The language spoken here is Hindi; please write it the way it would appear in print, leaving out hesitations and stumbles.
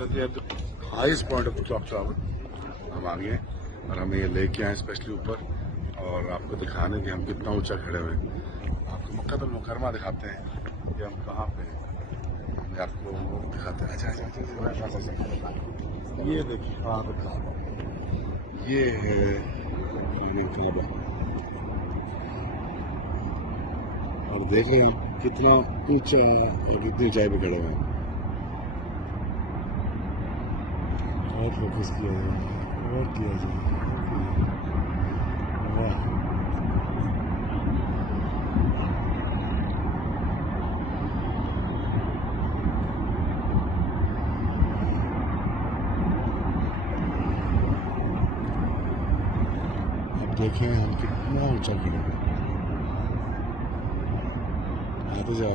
चलते हैं highest point of the clock tower हम आ गए और हमें ये लेके आए स्पेशली ऊपर और आपको दिखाने कि हम कितना ऊंचा खड़े हुए हैं। आपको मक्का तुल मुकर्रमा दिखाते हैं कि हम कहाँ पे हैं। आपको दिखाते हैं। अच्छा, ये देखिए कहाँ पे काबा, ये है काबा और देखें कितना ऊंचा है और कितनी ऊंचाई पे खड़े हुए हैं। और फोकस किया जाए और किया जाए। वाह, अब देखें हम कितना ऊंचा खड़े हैं। आते जाओ।